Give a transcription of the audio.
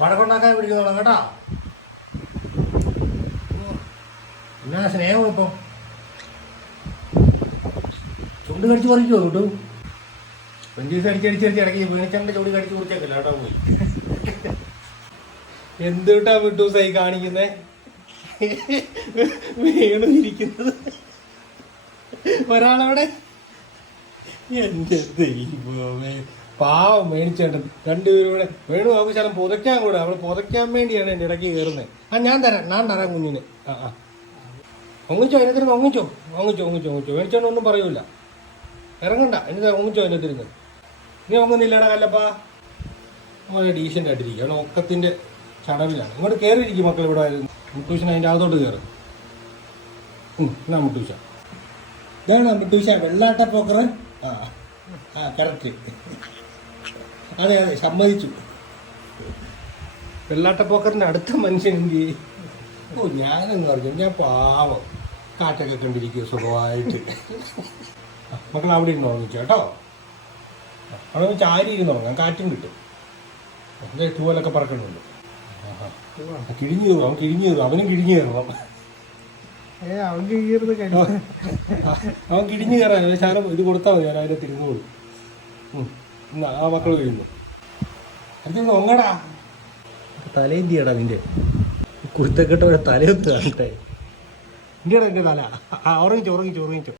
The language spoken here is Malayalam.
വടക്കൊണ്ടാക്കാൻ പിടിക്കുന്നോളാം കേട്ടാ. എന്നാ സ്നേഹം ഇപ്പം ചുണ്ട് കടിച്ച് പറിക്കുമോ കേട്ടു. 5 ദിവസം അടിച്ചടിച്ചടിച്ച് ഇടയ്ക്ക് വീണിച്ചന്റെ ചുണ്ട് കടിച്ച് കുറിച്ചേക്കല്ല കേട്ടോ പോയി. എന്തുട്ടാ വിട്ടൂസായി കാണിക്കുന്നേ? വീണു ഇരിക്കുന്നത് ഒരാളവിടെ. എന്റെ ദൈവമേ, പാവം മേടിച്ചേട്ടൻ. 2 പേരും കൂടെ വേണു നമുക്ക് ശലം പുതയ്ക്കാൻ കൂടെ. അവൾ പുതയ്ക്കാൻ വേണ്ടിയാണ് എൻ്റെ ഇടയ്ക്ക് കയറുന്നത്. ഞാൻ തരാം കുഞ്ഞിന്. ഒങ്ങിച്ചോ അതിനകത്തിരുന്ന് ഒങ്ങിച്ചോ. മേടിച്ചോണ്ട് ഒന്നും പറയൂല. ഇറങ്ങണ്ട, എന്നിട്ട് ഒങ്ങിച്ചോ അതിനകത്തിരുന്ന്. നീ ഒങ്ങുന്നില്ലടാ കല്ലപ്പാ. വളരെ ഡീസൻ്റ് ആയിട്ടിരിക്കും. അവിടെ ഒക്കത്തിൻ്റെ ചടവിലാണ്. ഇങ്ങോട്ട് കയറിയിരിക്കും മക്കൾ. ഇവിടെ മുട്ടൂശൻ അതിൻ്റെ അകത്തോട്ട് കയറും. എന്നാ മുട്ടൂശ, ഇതാണ് മുട്ടൂശ വെള്ളാട്ട പോക്കറൻ. കറക്റ്റ്. അതെ സമ്മതിച്ചു. വെള്ളാട്ട പോക്കറിൻ്റെ അടുത്ത മനുഷ്യൻ എന്ത് ചെയ്യും? ഞാനെന്ന് പറഞ്ഞു, ഞാൻ പാവം കാറ്റൊക്കെ കണ്ടിരിക്കുക സുഖമായിട്ട്. മക്കൾ അവിടെ ഇരുന്ന് ഉറങ്ങിച്ചു കേട്ടോ. അവിടെ ചാരി ഇരുന്ന് ഉറങ്ങാം, കാറ്റും കിട്ടും. അതേ തൂവലൊക്കെ പറക്കണുണ്ട്. കിഴിഞ്ഞു കയറും, അവനും കിഴിഞ്ഞു കയറണം. അവൻ കിഴിഞ്ഞു കയറാൻ ശാലം ഇത് കൊടുത്താൽ മതി. ഞാൻ അതിനെ തിരിഞ്ഞോളൂ. ആ മക്കൾ കഴിയുന്നു. അടുത്ത് ഒങ്ങടാ തലേന്തിയടാ നിന്റെ കുരുത്തക്കെട്ടവരെ തലയൊത്ത് കാണട്ടെ. ഇന്ത്യയുടെ എൻ്റെ തല. ഉറങ്ങിച്ചോ.